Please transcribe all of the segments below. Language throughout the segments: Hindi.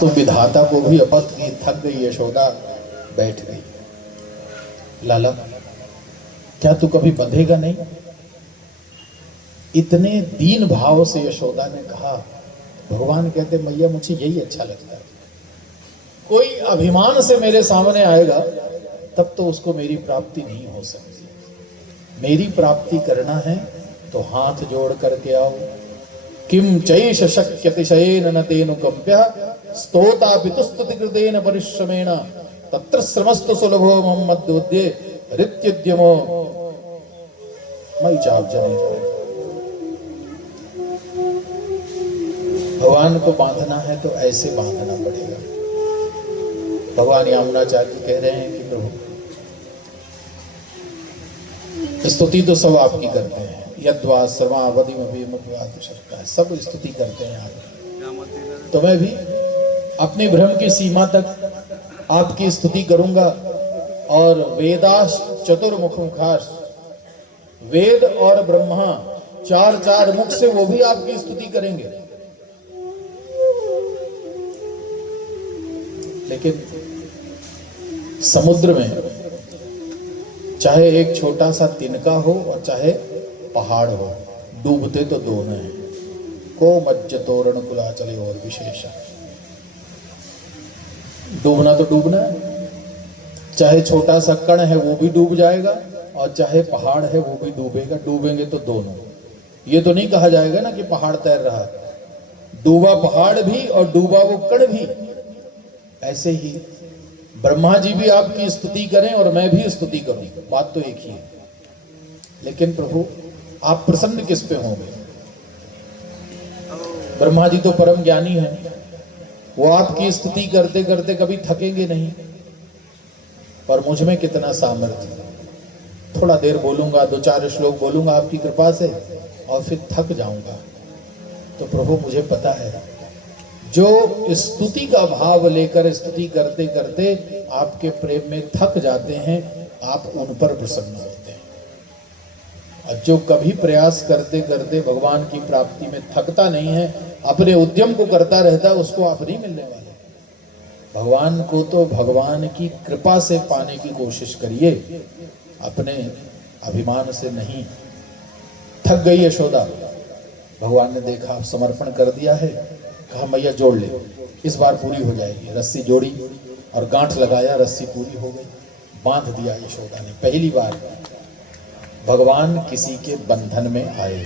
तो विधाता को भी अपत की थक गई यशोदा बैठ गई। लाला क्या तू कभी बंधेगा नहीं? इतने दीन भाव से यशोदा ने कहा। भगवान कहते मैया मुझे यही अच्छा लगता है, कोई अभिमान से मेरे सामने आएगा तब तो उसको मेरी प्राप्ति नहीं हो सकती। मेरी प्राप्ति करना है तो हाथ जोड़ करके आओ। किम चैष शक्यतिशयेन न तेनुकंप्य स्तोता पितुस्तुति कृतेन परिश्रमेण तत्र श्रमस्तु सुलभो मम मद्योद्ये रित्युद्यमो मयि चाब्जने। भगवान को बांधना है तो ऐसे बांधना पड़ेगा। भगवान यामुनाचार्य कह रहे हैं कि प्रभु स्तुति तो सब आपकी करते हैं, यद्वा सर्वावधिम अभिमुखवाद शर्ता है, सब स्तुति करते हैं आपकी। तो मैं भी अपने भ्रम की सीमा तक आपकी स्तुति करूंगा। और वेदास चतुर्मुख मुखास, वेद और ब्रह्मा चार चार मुख से वो भी आपकी स्तुति करेंगे। लेकिन समुद्र में चाहे एक छोटा सा तिनका हो और चाहे पहाड़ हो, डूबते तो दोनों हैं। को मज्ज तोरण कुला चले और विशेष, डूबना तो डूबना है। चाहे छोटा सा कण है वो भी डूब जाएगा और चाहे पहाड़ है वो भी डूबेगा। डूबेंगे तो दोनों। ये तो नहीं कहा जाएगा ना कि पहाड़ तैर रहा है, डूबा पहाड़ भी और डूबा वो कण भी। ऐसे ही ब्रह्मा जी भी आपकी स्तुति करें और मैं भी स्तुति करूं, बात तो एक ही है। लेकिन प्रभु आप प्रसन्न किस पे होंगे? ब्रह्मा जी तो परम ज्ञानी हैं, वो आपकी स्तुति करते करते कभी थकेंगे नहीं। पर मुझ में कितना सामर्थ्य, थोड़ा देर बोलूंगा, दो चार श्लोक बोलूंगा आपकी कृपा से और फिर थक जाऊंगा। तो प्रभु मुझे पता है जो स्तुति का भाव लेकर स्तुति करते करते आपके प्रेम में थक जाते हैं, आप उन पर प्रसन्न होते हैं। और जो कभी प्रयास करते करते भगवान की प्राप्ति में थकता नहीं है, अपने उद्यम को करता रहता है, उसको आप नहीं मिलने वाले। भगवान को तो भगवान की कृपा से पाने की कोशिश करिए, अपने अभिमान से नहीं। थक गई यशोदा, भगवान ने देखा आप समर्पण कर दिया है, कहा मैया जोड़ ले, इस बार पूरी हो जाएगी। रस्सी जोड़ी और गांठ लगाया, रस्सी पूरी हो गई, बांध दिया यशोदा ने। पहली बार भगवान किसी के बंधन में आए,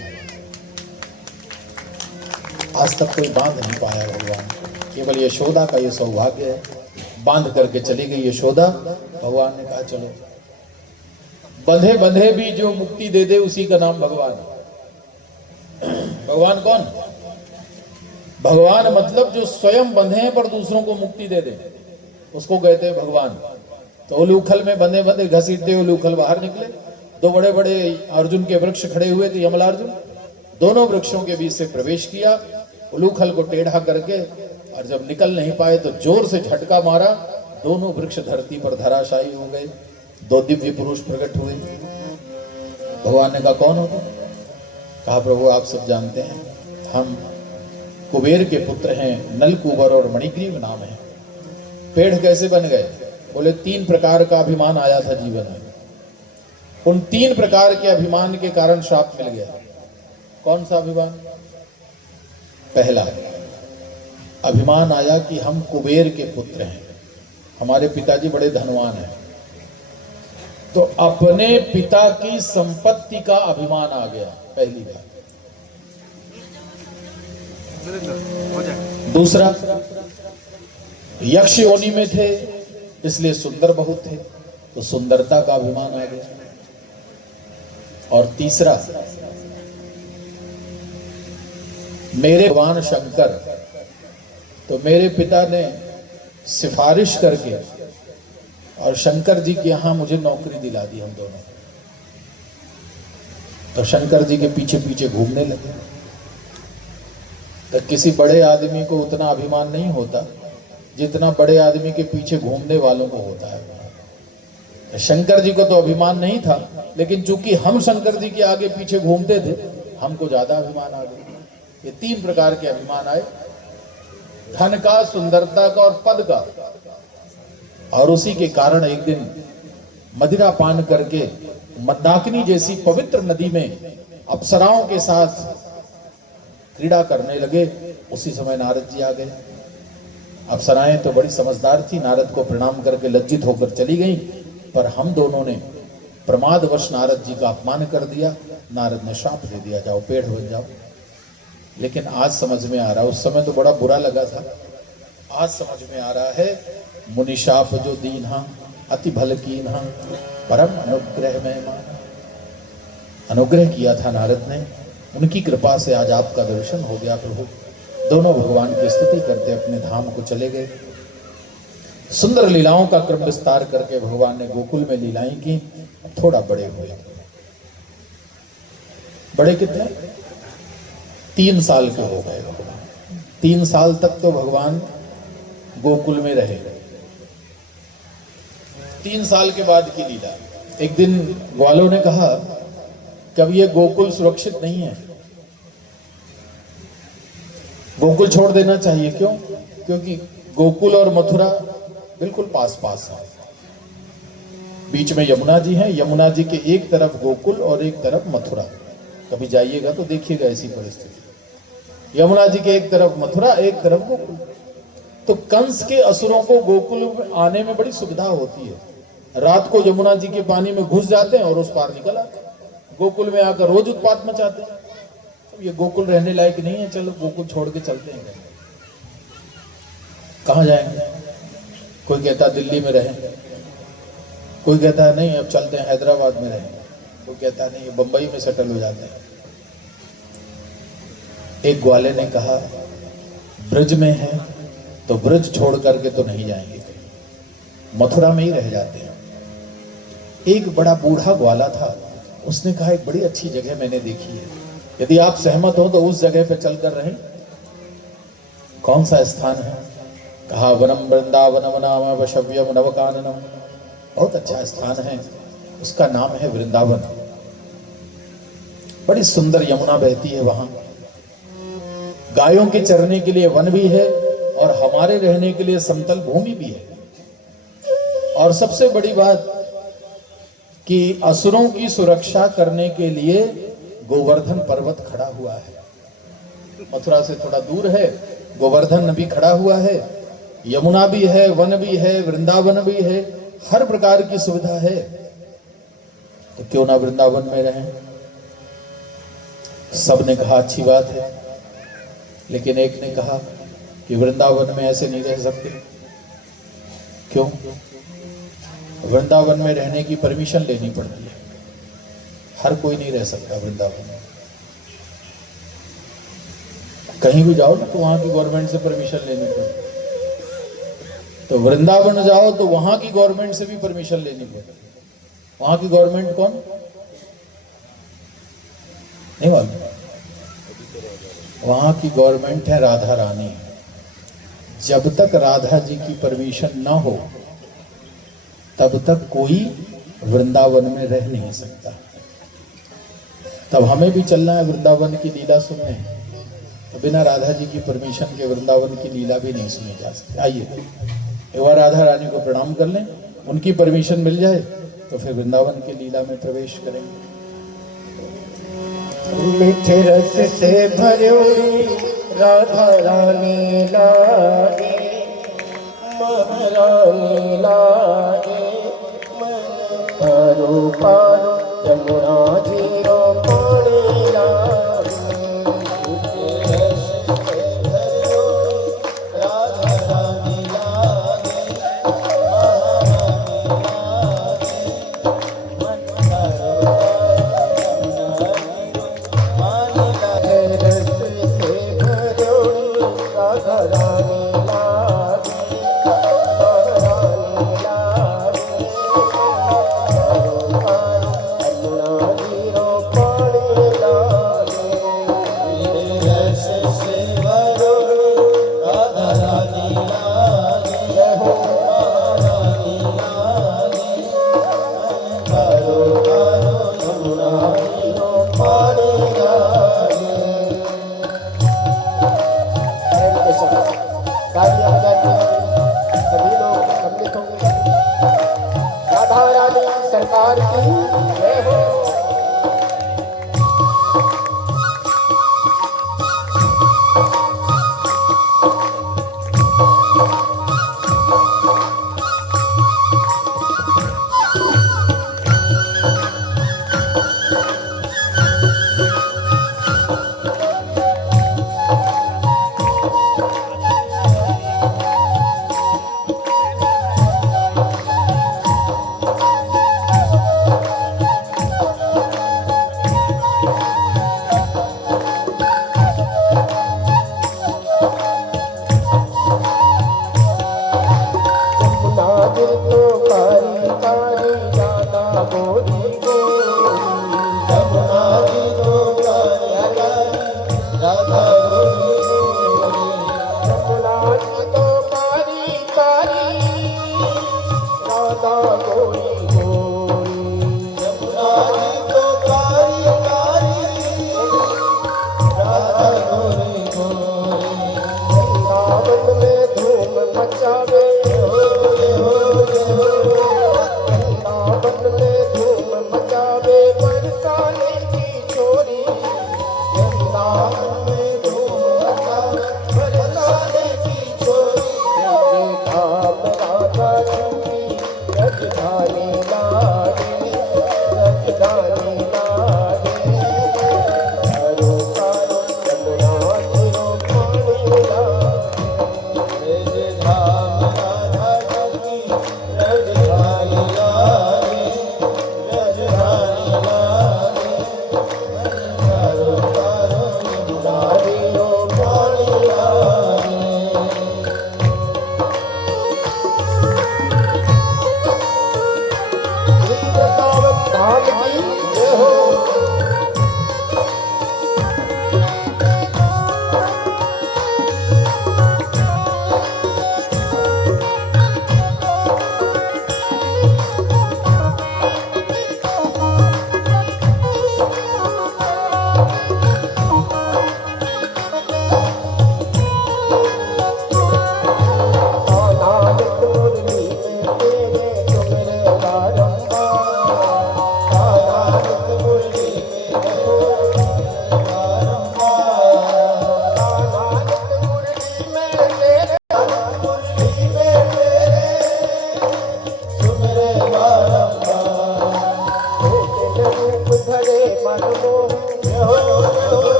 आज तक कोई बांध नहीं पाया भगवान को। केवल यशोदा का ये सौभाग्य है, बांध करके चली गई यशोदा। भगवान ने कहा चलो, बंधे बंधे भी जो मुक्ति दे दे उसी का नाम भगवान। भगवान कौन? भगवान मतलब जो स्वयं बंधे हैं पर दूसरों को मुक्ति दे दे, उसको कहते हैं भगवान। तो उलूखल में बंधे बंधे घसीटते उलूखल बाहर निकले। दो बड़े बड़े अर्जुन के वृक्ष खड़े हुए थे, यमलार्जुन, दोनों वृक्षों के बीच से प्रवेश किया, उलूखल को टेढ़ा करके, और जब निकल नहीं पाए तो जोर से झटका मारा, दोनों वृक्ष धरती पर धराशायी हो गए। दो दिव्य पुरुष प्रकट हुए। भगवान ने कहा कौन हो तुम? कहा प्रभु आप सब जानते हैं, हम कुबेर के पुत्र हैं, नलकुबर और मणिग्रीव नाम है। पेड़ कैसे बन गए? बोले 3 प्रकार का अभिमान आया था जीवन में, उन 3 प्रकार के अभिमान के कारण श्राप मिल गया। कौन सा अभिमान? पहला अभिमान आया कि हम कुबेर के पुत्र हैं, हमारे पिताजी बड़े धनवान हैं, तो अपने पिता की संपत्ति का अभिमान आ गया, पहली बात। दूसरा, यक्ष योनि में थे इसलिए सुंदर बहुत थे, तो सुंदरता का अभिमान आ गया। और तीसरा, मेरे भगवान शंकर, तो मेरे पिता ने सिफारिश करके और शंकर जी के यहाँ मुझे नौकरी दिला दी हम दोनों। तो शंकर जी के पीछे पीछे घूमने लगे। तो किसी बड़े आदमी को उतना अभिमान नहीं होता जितना बड़े आदमी के पीछे घूमने वालों को होता है। शंकर जी को तो अभिमान नहीं था, लेकिन चूंकि हम शंकर जी के आगे पीछे घूमते थे, हमको ज्यादा अभिमान आ गया। ये 3 प्रकार के अभिमान आए। धन का, सुंदरता का और पद का। और उसी के कारण एक दिन मदिरा पान करके मंदाकिनी जैसी पवित्र नदी में अप्सराओं के साथ क्रीड़ा करने लगे। उसी समय नारद जी आ गए। अप्सराएं तो बड़ी समझदार थी, नारद को प्रणाम करके लज्जित होकर चली गईं, पर हम दोनों ने प्रमादवश नारद जी का अपमान कर दिया। नारद ने श्राप दे दिया, जाओ पेड़ बन जाओ। लेकिन आज समझ में आ रहा, उस समय तो बड़ा बुरा लगा था, आज समझ में आ रहा है, मुनिशाप जो दीन्हा अति भल कीन्हा परम अनुग्रह में माना। अनुग्रह किया था नारद ने, उनकी कृपा से आज आपका दर्शन हो गया प्रभु। दोनों भगवान की स्तुति करते अपने धाम को चले गए। सुंदर लीलाओं का क्रम विस्तार करके भगवान ने गोकुल में लीलाएं की। थोड़ा बड़े हुए, बड़े कितने, 3 साल के हो गए भगवान। 3 साल तक तो भगवान गोकुल में रहे। 3 साल के बाद की लीला। एक दिन ग्वालों ने कहा कि अब ये गोकुल सुरक्षित नहीं है, गोकुल छोड़ देना चाहिए। क्यों? क्योंकि गोकुल और मथुरा बिल्कुल पास पास है, बीच में यमुना जी हैं। यमुना जी के एक तरफ गोकुल और एक तरफ मथुरा। कभी जाइएगा तो देखिएगा ऐसी परिस्थिति। यमुना जी के एक तरफ मथुरा, एक तरफ गोकुल। तो कंस के असुरों को गोकुल में आने में बड़ी सुविधा होती है। रात को यमुना जी के पानी में घुस जाते हैं और उस पार निकल आते हैं। गोकुल में आकर रोज उत्पात मचाते हैं। तो ये गोकुल रहने लायक नहीं है, चलो गोकुल छोड़ के चलते हैं। कहाँ जाएंगे? कोई कहता दिल्ली में रहें, कोई कहता है नहीं अब चलते हैं हैदराबाद में रहें, कोई कहता नहीं बंबई में सेटल हो जाते हैं। एक ग्वाले ने कहा ब्रज में है तो ब्रज छोड़ करके तो नहीं जाएंगे, कहीं मथुरा में ही रह जाते हैं। एक बड़ा बूढ़ा ग्वाला था, उसने कहा एक बड़ी अच्छी जगह मैंने देखी है, यदि आप सहमत हो तो उस जगह पर चलकर रहें। कौन सा स्थान है? कहा वनम वृंदावनम नाम वशव्यम नवकाननम। बहुत अच्छा स्थान है, उसका नाम है वृंदावन। बड़ी सुंदर यमुना बहती है वहां, गायों के चरने के लिए वन भी है और हमारे रहने के लिए समतल भूमि भी है। और सबसे बड़ी बात कि असुरों की सुरक्षा करने के लिए गोवर्धन पर्वत खड़ा हुआ है। मथुरा से थोड़ा दूर है, गोवर्धन भी खड़ा हुआ है, यमुना भी है, वन भी है, वृंदावन भी है, हर प्रकार की सुविधा है। तो क्यों ना वृंदावन में रहें? सब ने कहा अच्छी बात है, लेकिन एक ने कहा कि वृंदावन में ऐसे नहीं रह सकते। क्यों? वृंदावन में रहने की परमिशन लेनी पड़ती है, हर कोई नहीं रह सकता वृंदावन में। कहीं भी जाओ ना तो वहां की गवर्नमेंट से परमिशन लेनी पड़ती है, तो वृंदावन जाओ तो वहां की गवर्नमेंट से भी परमिशन लेनी पड़ती है। वहां की गवर्नमेंट कौन? नहीं मालूम? वहां की गवर्नमेंट है राधा रानी। जब तक राधा जी की परमिशन ना हो तब तक कोई वृंदावन में रह नहीं सकता। तब हमें भी चलना है वृंदावन की लीला सुनने, तो बिना राधा जी की परमिशन के वृंदावन की लीला भी नहीं सुनी जा सकती। आइए एक बार राधा रानी को प्रणाम कर लें, उनकी परमिशन मिल जाए तो फिर वृंदावन की लीला में प्रवेश करेंगे। मीठे रस से भरी राधा रानी लागे, महारानी लागे, पारो पारो यमुना जीरो पानी लागे। मीठे रस से भरी राधा रानी लागे, महारानी लागे, राधा रानी लागे, सरकार की जय हो।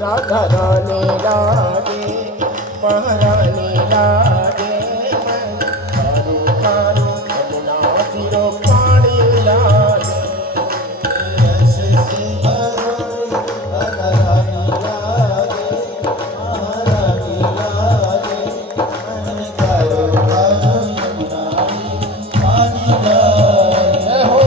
राधा रानी लागे महारानी लागे तारू तारू यमुना तीरो पानी लागे रस से भरोड़ी राधा रानी लागे महारानी लागे तारू तारू यमुना पानी लागे हो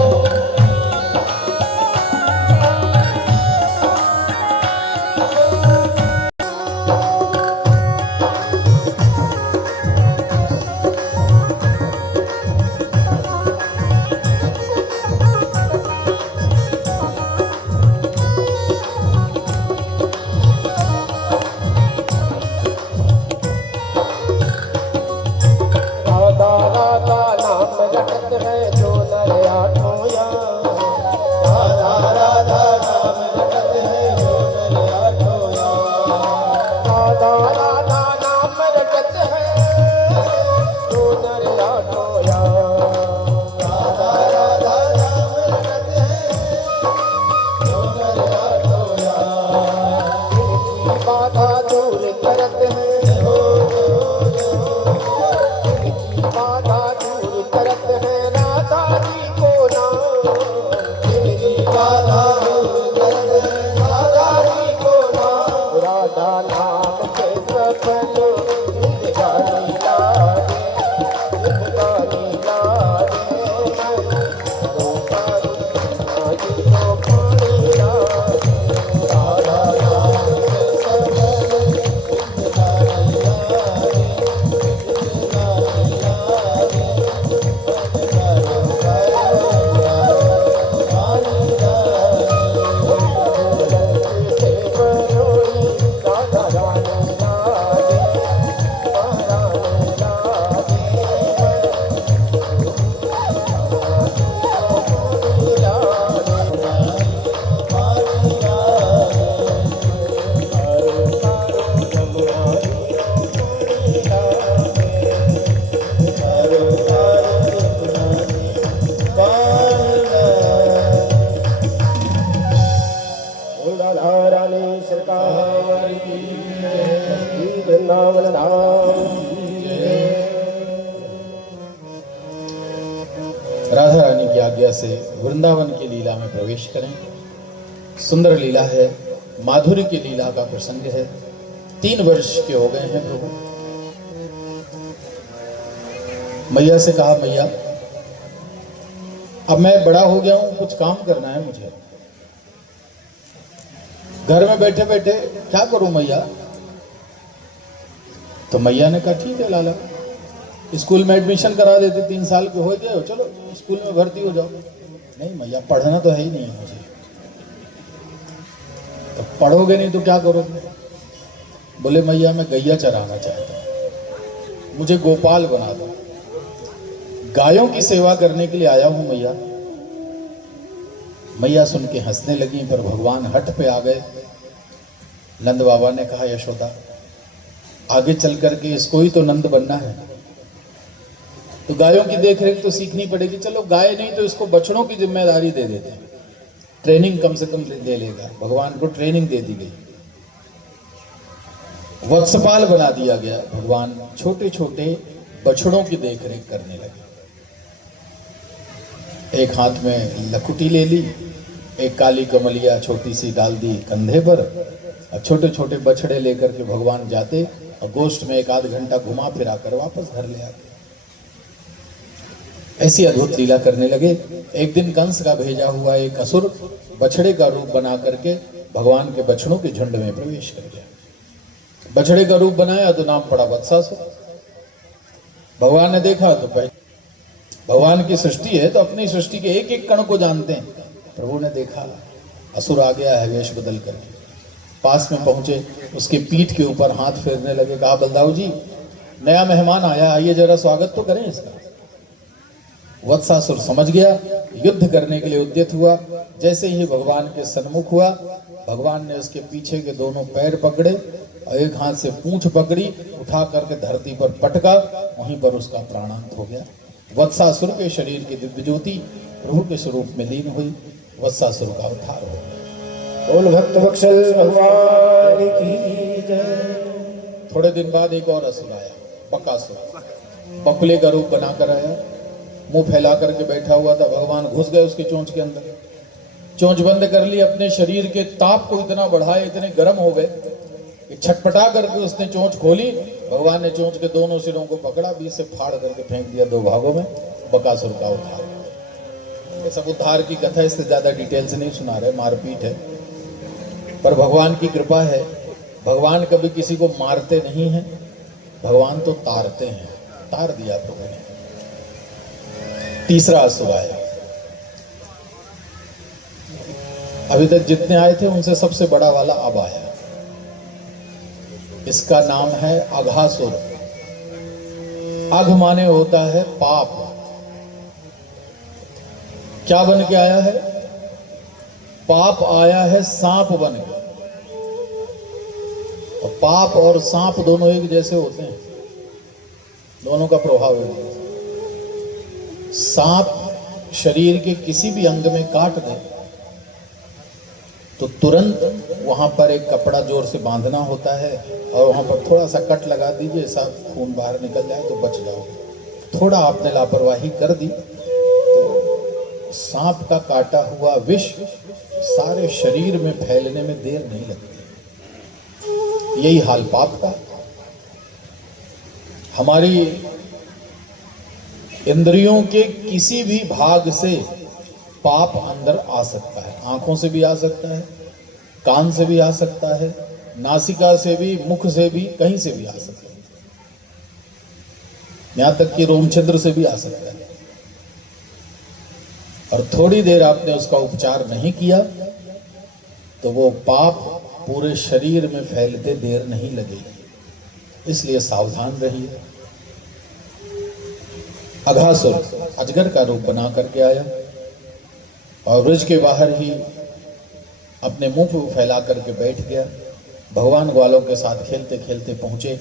राधा राधा नाम रटत है जो नर आठोया राधा राधा नाम रटत है जो नर आठोया राधा राधा नाम रटत है जो नर आठोया राधा राधा नाम रटत है जो नर आठोया इनकी बाधा दूर करत है बाधा दूर करत है राधा जी को नाम मेरी बाधा दूर करत है राधा जी को नाम राधा नाम के सफल जिंदगानी लागे जिंदगानी लागे रो पारू आज तो पानी लागे राधा नाम के सफल जिंदगानी लागे रानी सरकार की जय, वृंदावन धाम की जय। राधा रानी की आज्ञा से वृंदावन की लीला में प्रवेश करें। सुंदर लीला है, माधुरी की लीला का प्रसंग है। 3 वर्ष के हो गए हैं प्रभु। मैया से कहा, मैया अब मैं बड़ा हो गया हूं, कुछ काम करना है मुझे। घर में बैठे बैठे क्या करूं मैया? तो मैया ने कहा, ठीक है लाला, स्कूल में एडमिशन करा देते, 3 साल के हो गए हो, चलो स्कूल में भर्ती हो जाओ। नहीं मैया, पढ़ना तो है ही नहीं मुझे। तो पढ़ोगे नहीं तो क्या करोगे? बोले मैया मैं गैया चराना चाहता हूं, मुझे गोपाल बना दो, गायों की सेवा करने के लिए आया हूं मैया। मैया सुन के हंसने लगी, पर भगवान हठ पे आ गए। नंद बाबा ने कहा, यशोदा आगे चल करके इसको ही तो नंद बनना है, तो गायों की देखरेख तो सीखनी पड़ेगी। चलो गाय नहीं तो इसको बछड़ों की जिम्मेदारी दे देते हैं, ट्रेनिंग कम से कम दे लेगा। भगवान को ट्रेनिंग दे दी गई, वत्सपाल बना दिया गया। भगवान छोटे छोटे बछड़ों की देखरेख करने लगे। एक हाथ में लकुटी ले ली, एक काली कमलिया छोटी सी डाल दी कंधे पर, और छोटे छोटे बछड़े लेकर के भगवान जाते और गोष्ठ में 1 आध घंटा घुमा फिरा कर वापस घर ले आते। ऐसी अद्भुत लीला करने लगे। एक दिन कंस का भेजा हुआ एक असुर बछड़े का रूप बना करके भगवान के बछड़ों के झुंड में प्रवेश कर गया। बछड़े का रूप बनाया तो नाम पड़ा वत्सासुर। भगवान ने देखा तो भगवान की सृष्टि है तो अपनी सृष्टि के एक एक कण को जानते हैं। प्रभु ने देखा असुर आ गया है वेश बदल करके, पास में पहुंचे, उसके पीठ के ऊपर हाथ फेरने लगे। कहा, बलदाऊ जी नया मेहमान आया, आइए जरा स्वागत तो करें इसका। वत्सासुर समझ गया, युद्ध करने के लिए उद्यत हुआ। जैसे ही भगवान के सन्मुख हुआ, भगवान ने उसके पीछे के दोनों पैर पकड़े और एक हाथ से पूंछ पकड़ी, उठा करके धरती पर पटका, वहीं पर उसका प्राणांत हो गया। वत्सासुर के शरीर की दिव्य ज्योति प्रभु के स्वरूप में लीन हुई। वत्सासुर का उद्धार हो गया। बोल भक्त वत्सल भगवान की जय। थोड़े दिन बाद एक और असुर आया, बकासुर। बकुले का रूप बनाकर आया, मुंह फैला करके बैठा हुआ था। भगवान घुस गए उसकी चोंच के अंदर, चोंच बंद कर ली। अपने शरीर के ताप को इतना बढ़ाए, इतने गर्म हो गए कि छटपटा करके उसने चोंच खोली। भगवान ने चोंच के दोनों सिरों को पकड़ा, बीच से फाड़ करके फेंक दिया 2 भागों में। बकासुर का उद्धार। ये सब उद्धार की कथा, इससे ज्यादा डिटेल से नहीं सुना रहे, मारपीट है। पर भगवान की कृपा है, भगवान कभी किसी को मारते नहीं हैं, भगवान तो तारते हैं। तार दिया प्रभु ने। तीसरा असुर आया। अभी तक जितने आए थे उनसे सबसे बड़ा वाला अब आया। इसका नाम है अघासुर। अघ माने होता है पाप। क्या बन के आया है? पाप आया है सांप बन के। तो पाप और सांप दोनों एक जैसे होते हैं, दोनों का प्रभाव है। सांप शरीर के किसी भी अंग में काट दे तो तुरंत वहां पर एक कपड़ा जोर से बांधना होता है और वहां पर थोड़ा सा कट लगा दीजिए, सब खून बाहर निकल जाए तो बच जाओगे। थोड़ा आपने लापरवाही कर दी तो सांप का काटा हुआ विष सारे शरीर में फैलने में देर नहीं लगती। यही हाल पाप का। हमारी इंद्रियों के किसी भी भाग से पाप अंदर आ सकता है। आंखों से भी आ सकता है, कान से भी आ सकता है, नासिका से भी, मुख से भी, कहीं से भी आ सकता है, यहां तक कि रोमचंद्र से भी आ सकता है। और थोड़ी देर आपने उसका उपचार नहीं किया तो वो पाप पूरे शरीर में फैलते देर नहीं लगेगी। इसलिए सावधान रहिए। अघासुर अजगर का रूप बना करके आया और ब्रज के बाहर ही अपने मुंह को फैला करके बैठ गया। भगवान ग्वालों के साथ खेलते खेलते पहुंचे,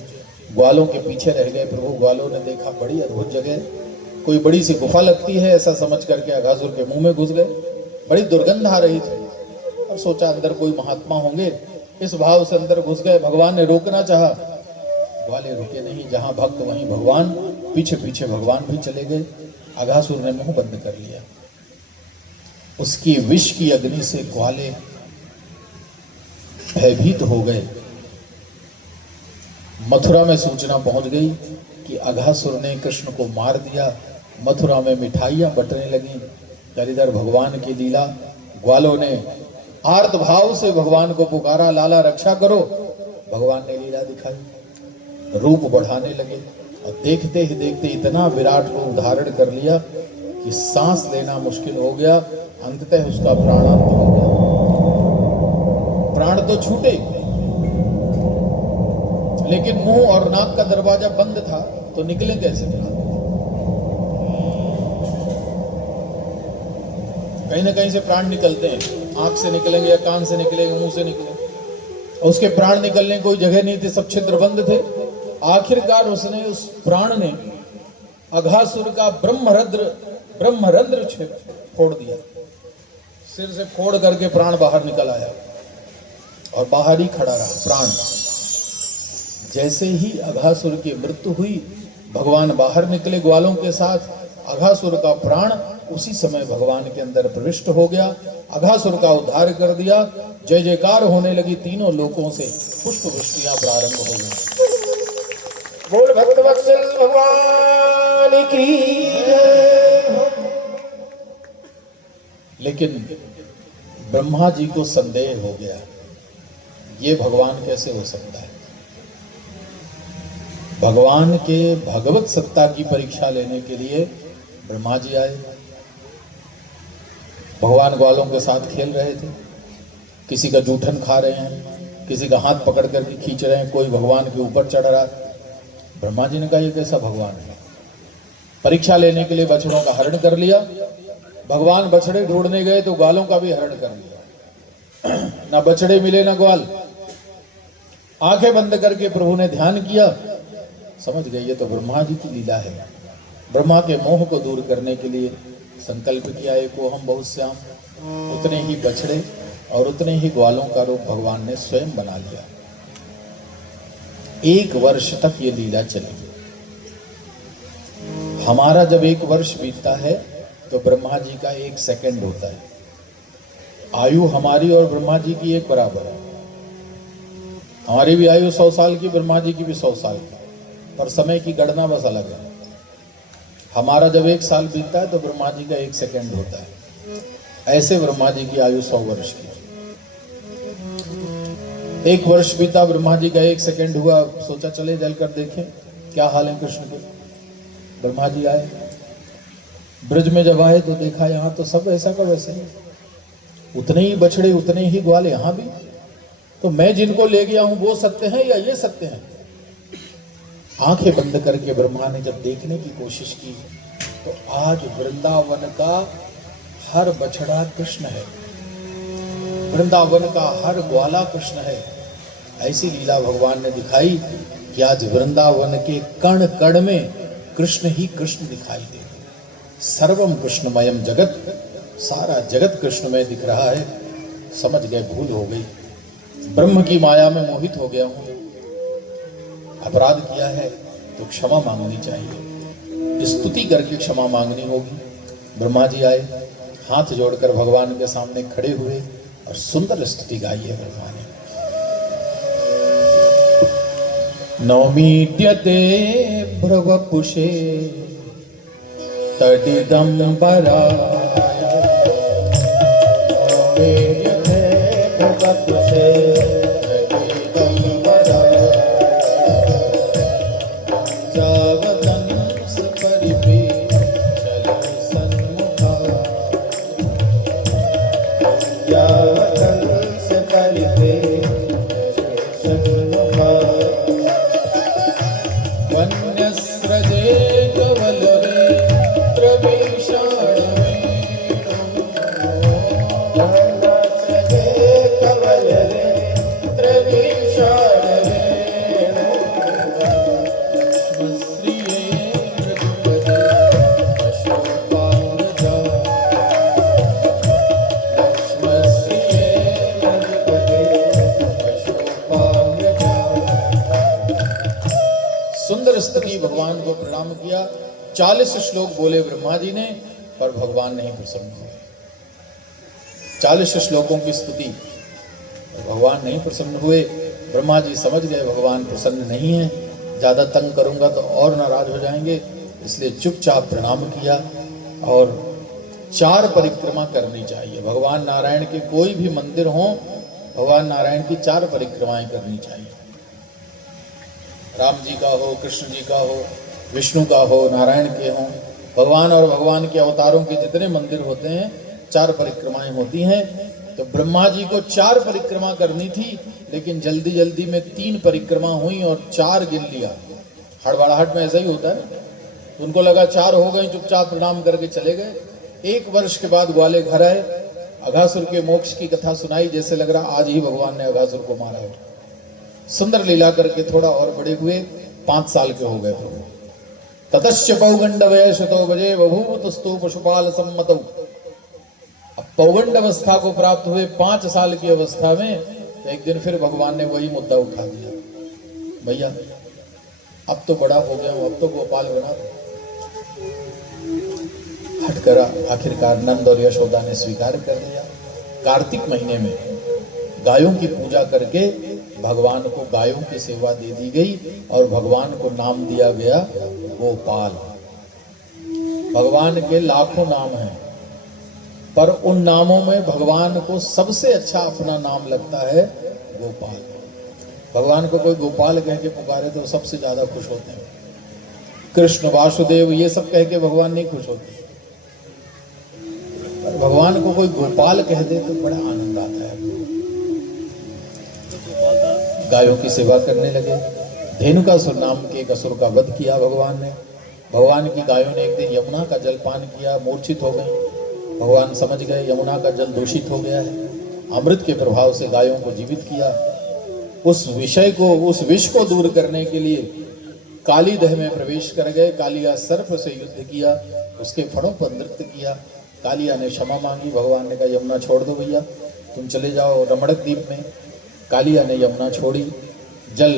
ग्वालों के पीछे रह गए। प्रभु ग्वालों ने देखा बड़ी अद्भुत जगह, कोई बड़ी सी गुफा लगती है, ऐसा समझ करके अघासुर के मुंह में घुस गए। बड़ी दुर्गंध आ रही थी और सोचा अंदर कोई महात्मा होंगे, इस भाव से अंदर घुस गए। भगवान ने रोकना चाहा, ग्वाले रुके नहीं। जहां भक्त वहीं भगवान, पीछे पीछे भगवान भी चले गए। अघासुर ने मुंह बंद कर लिया। उसकी विष की अग्नि से ग्वाले भयभीत हो गए। मथुरा में सूचना पहुंच गई कि अघासुर ने कृष्ण को मार दिया। मथुरा में मिठाइयां बंटने लगी। इधर भगवान की लीला। ग्वालों ने आर्त भाव से भगवान को पुकारा, लाला रक्षा करो। भगवान ने लीला दिखाई, रूप बढ़ाने लगे और देखते ही देखते इतना विराट रूप धारण कर लिया कि सांस लेना मुश्किल हो गया। अंततः उसका प्राणांत हो गया। प्राण तो छूटे, लेकिन मुंह और नाक का दरवाजा बंद था तो निकले कैसे प्राण? कहीं ना कहीं से प्राण निकलते हैं, आंख से निकलेंगे या कान से निकलेंगे, मुंह से निकलेंगे। उसके प्राण निकलने की कोई जगह नहीं थी, सब छिद्र बंद थे। आखिरकार उसने, उस प्राण ने अघासुर का ब्रह्मरंध्र फोड़ दिया। सिर से फोड़ करके प्राण बाहर निकल आया और बाहर ही खड़ा रहा प्राण। जैसे ही अघासुर की मृत्यु हुई, भगवान बाहर निकले ग्वालों के साथ। अघासुर का प्राण उसी समय भगवान के अंदर प्रविष्ट हो गया, अघासुर का उद्धार कर दिया। जय जयकार होने लगी, तीनों लोकों से पुष्प वृष्टियां प्रारंभ हो गई। बोल भक्त वत्सल भगवान की जय। लेकिन ब्रह्मा जी को संदेह हो गया, ये भगवान कैसे हो सकता है? भगवान के भगवत सत्ता की परीक्षा लेने के लिए ब्रह्मा जी आए। भगवान ग्वालों के साथ खेल रहे थे, किसी का जूठन खा रहे हैं, किसी का हाथ पकड़ करके खींच रहे हैं, कोई भगवान के ऊपर चढ़ रहा है। ब्रह्मा जी ने कहा ये कैसा भगवान है? परीक्षा लेने के लिए बछड़ों का हरण कर लिया। भगवान बछड़े ढूंढने गए तो ग्वालों का भी हरण कर लिया। ना बछड़े मिले ना ग्वाल। आंखें बंद करके प्रभु ने ध्यान किया, समझ गए ये तो ब्रह्मा जी की लीला है। ब्रह्मा के मोह को दूर करने के लिए संकल्प किया, एको हम बहुत श्याम, उतने ही बछड़े और उतने ही ग्वालों का रूप भगवान ने स्वयं बना लिया। 1 वर्ष तक ये लीला चली। हमारा जब 1 वर्ष बीतता है तो ब्रह्मा जी का 1 सेकंड होता है। आयु हमारी और ब्रह्मा जी की एक बराबर है। हमारी भी आयु 100 साल की, ब्रह्मा जी की भी 100 साल की, पर समय की गणना बस अलग है। हमारा जब 1 साल बीतता है तो ब्रह्मा जी का 1 सेकंड होता है। ऐसे ब्रह्मा जी की आयु 100 वर्ष की। 1 वर्ष बीता, ब्रह्मा जी का 1 सेकंड हुआ, सोचा चले जल कर देखें क्या हाल है कृष्ण के। ब्रह्मा जी आए, ब्रज में जब आए तो देखा यहाँ तो सब ऐसा का वैसे ही, उतने ही बछड़े उतने ही ग्वाल यहाँ भी। तो मैं जिनको ले गया हूं वो सत्य हैं या ये सत्य हैं? आंखें बंद करके ब्रह्मा ने जब देखने की कोशिश की तो आज वृंदावन का हर बछड़ा कृष्ण है, वृंदावन का हर ग्वाला कृष्ण है। ऐसी लीला भगवान ने दिखाई कि आज वृंदावन के कण कण में कृष्ण ही कृष्ण दिखाई देते। सर्वम कृष्णमयम जगत, सारा जगत कृष्णमय दिख रहा है। समझ गए भूल हो गई, ब्रह्म की माया में मोहित हो गया हूं, अपराध किया है तो क्षमा मांगनी चाहिए, स्तुति करके क्षमा मांगनी होगी। ब्रह्मा जी आए, हाथ जोड़कर भगवान के सामने खड़े हुए और सुंदर स्तुति गाई है ब्रह्मा ने। नौमीड्यते भ्रवपुषे तडिदम्बराय, नौमीड्यते भ्रवपुषे तडिदम्बराय, जावतंस परिपीचल सन्मुखा, यावतंस परिपेचल सन्मुखा, वन्यस्रजे कवलवे त्रवीषाणवे, वनस्रजे कमलरे त्रवीषाणवे, श्रिये मृदुपदे अशोकांगजा, लक्ष्मश्रिये मधुपते अशोकांगजा। सुंदर स्तुति भगवान को प्रणाम किया। 40 श्लोक बोले ब्रह्मा जी ने, पर भगवान नहीं प्रसन्न हुए। 40 श्लोकों की स्तुति, भगवान नहीं प्रसन्न हुए। ब्रह्मा जी समझ गए भगवान प्रसन्न नहीं है, ज्यादा तंग करूंगा तो और नाराज हो जाएंगे, इसलिए चुपचाप प्रणाम किया। और 4 परिक्रमा करनी चाहिए। भगवान नारायण के कोई भी मंदिर हो, भगवान नारायण की 4 परिक्रमाएं करनी चाहिए। राम जी का हो, कृष्ण जी का हो, विष्णु का हो, नारायण के हों, भगवान और भगवान के अवतारों के जितने मंदिर होते हैं 4 परिक्रमाएं होती हैं। तो ब्रह्मा जी को 4 परिक्रमा करनी थी, लेकिन जल्दी जल्दी में 3 परिक्रमा हुई और 4 गिन लिया। हड़बड़ाहट में ऐसा ही होता है, उनको लगा 4 हो गए, चुपचाप प्रणाम करके चले गए। 1 वर्ष के बाद ग्वाले घर आए, अघासुर के मोक्ष की कथा सुनाई, जैसे लग रहा आज ही भगवान ने अघासुर को मारा हो। सुंदर लीला करके थोड़ा और बड़े हुए, 5 साल के हो गए प्रभु। ततश्च पौगंड वयशतो बजे बभूवतस्तु पशुपाल सम्मतौ। अब पौगंड अवस्था को प्राप्त हुए 5 साल की अवस्था में, तो एक दिन फिर भगवान ने वही मुद्दा उठा दिया, भैया अब तो बड़ा हो गया हूं, अब तो गोपाल बना दो। हटकर आखिरकार नंद और यशोदा ने स्वीकार कर लिया। कार्तिक महीने में गायों की पूजा करके भगवान को गायों की सेवा दे दी गई और भगवान को नाम दिया गया गोपाल। भगवान के लाखों नाम हैं, पर उन नामों में भगवान को सबसे अच्छा अपना नाम लगता है गोपाल। भगवान को कोई गोपाल कह के पुकारे तो सबसे ज्यादा खुश होते हैं। कृष्ण, वासुदेव, ये सब कह के भगवान नहीं खुश होते, पर भगवान को कोई गोपाल कह दे तो बड़ा आनंद आता है। गायों की सेवा करने लगे। धेनुकासुर नाम के एक असुर का वध किया भगवान ने। भगवान की गायों ने एक दिन यमुना का जल पान किया, मूर्छित हो गई। भगवान समझ गए यमुना का जल दूषित हो गया है, अमृत के प्रभाव से गायों को जीवित किया। उस विष को दूर करने के लिए काली दह में प्रवेश कर गए, कालिया सर्प से युद्ध किया, उसके फणों पर नृत्य किया। कालिया ने क्षमा मांगी, भगवान ने कहा यमुना छोड़ दो भैया, तुम चले जाओ रमणक द्वीप में। कालिया ने यमुना छोड़ी, जल